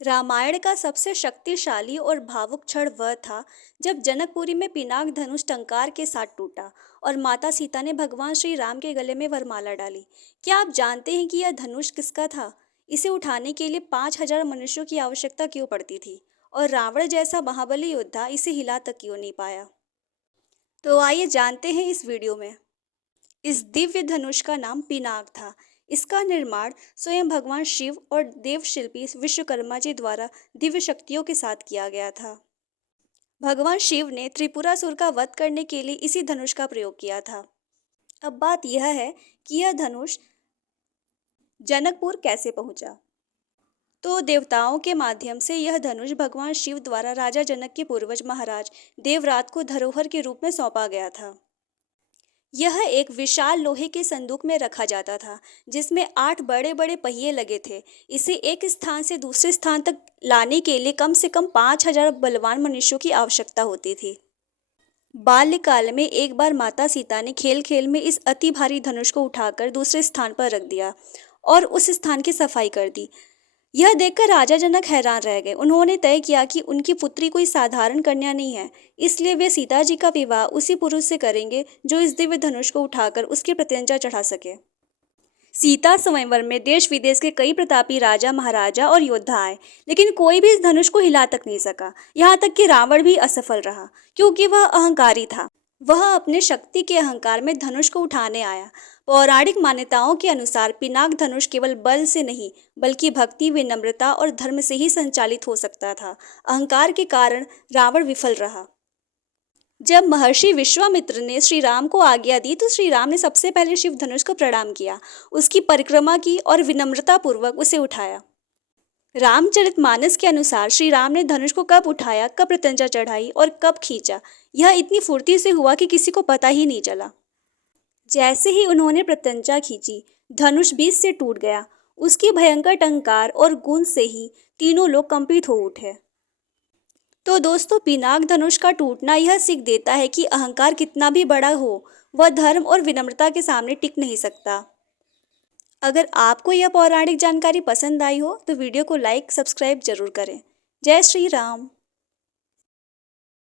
रामायण का सबसे शक्तिशाली और भावुक क्षण वह था जब जनकपुरी में पिनाक धनुष टंकार के साथ टूटा और माता सीता ने भगवान श्री राम के गले में वरमाला डाली। क्या आप जानते हैं कि यह धनुष किसका था? इसे उठाने के लिए 5,000 मनुष्यों की आवश्यकता क्यों पड़ती थी? और रावण जैसा महाबली योद्धा इसे हिला तक क्यों नहीं पाया? तो आइए जानते हैं इस वीडियो में। इस दिव्य धनुष का नाम पिनाक था। इसका निर्माण स्वयं भगवान शिव और देव शिल्पी विश्वकर्मा जी द्वारा दिव्य शक्तियों के साथ किया गया था। भगवान शिव ने त्रिपुरासुर का वध करने के लिए इसी धनुष का प्रयोग किया था। अब बात यह है कि यह धनुष जनकपुर कैसे पहुंचा। तो देवताओं के माध्यम से यह धनुष भगवान शिव द्वारा राजा जनक के पूर्वज महाराज देवरात को धरोहर के रूप में सौंपा गया था। यह एक विशाल लोहे के संदूक में रखा जाता था जिसमें 8 बड़े बड़े पहिए लगे थे। इसे एक स्थान से दूसरे स्थान तक लाने के लिए कम से कम 5,000 बलवान मनुष्यों की आवश्यकता होती थी। बाल्यकाल में एक बार माता सीता ने खेल खेल में इस अति भारी धनुष को उठाकर दूसरे स्थान पर रख दिया और उस स्थान की सफाई कर दी। यह देखकर राजा जनक हैरान रह गए। उन्होंने तय किया कि उनकी पुत्री कोई साधारण कन्या नहीं है, इसलिए वे सीता जी का विवाह उसी पुरुष से करेंगे जो इस दिव्य धनुष को उठाकर उसकी प्रत्यंचा चढ़ा सके। सीता स्वयंवर में देश विदेश के कई प्रतापी राजा महाराजा और योद्धा आए, लेकिन कोई भी इस धनुष को हिला तक नहीं सका। यहाँ तक कि रावण भी असफल रहा, क्योंकि वह अहंकारी था। वह अपने शक्ति के अहंकार में धनुष को उठाने आया। पौराणिक मान्यताओं के अनुसार पिनाक धनुष केवल बल से नहीं, बल्कि भक्ति, विनम्रता और धर्म से ही संचालित हो सकता था। अहंकार के कारण रावण विफल रहा। जब महर्षि विश्वामित्र ने श्री राम को आज्ञा दी तो श्री राम ने सबसे पहले शिव धनुष को प्रणाम किया, उसकी परिक्रमा की और विनम्रता पूर्वक उसे उठाया। रामचरितमानस के अनुसार श्री राम ने धनुष को कब उठाया, कब प्रत्यंचा चढ़ाई और कब खींचा, यह इतनी फुर्ती से हुआ कि किसी को पता ही नहीं चला। जैसे ही उन्होंने प्रत्यंचा खींची, धनुष बीच से टूट गया। उसकी भयंकर टंकार और गूंज से ही तीनों लोग कंपित हो उठे। तो दोस्तों, पिनाक धनुष का टूटना यह सीख देता है कि अहंकार कितना भी बड़ा हो, वह धर्म और विनम्रता के सामने टिक नहीं सकता। अगर आपको यह पौराणिक जानकारी पसंद आई हो तो वीडियो को लाइक, सब्सक्राइब जरूर करें। जय श्री राम।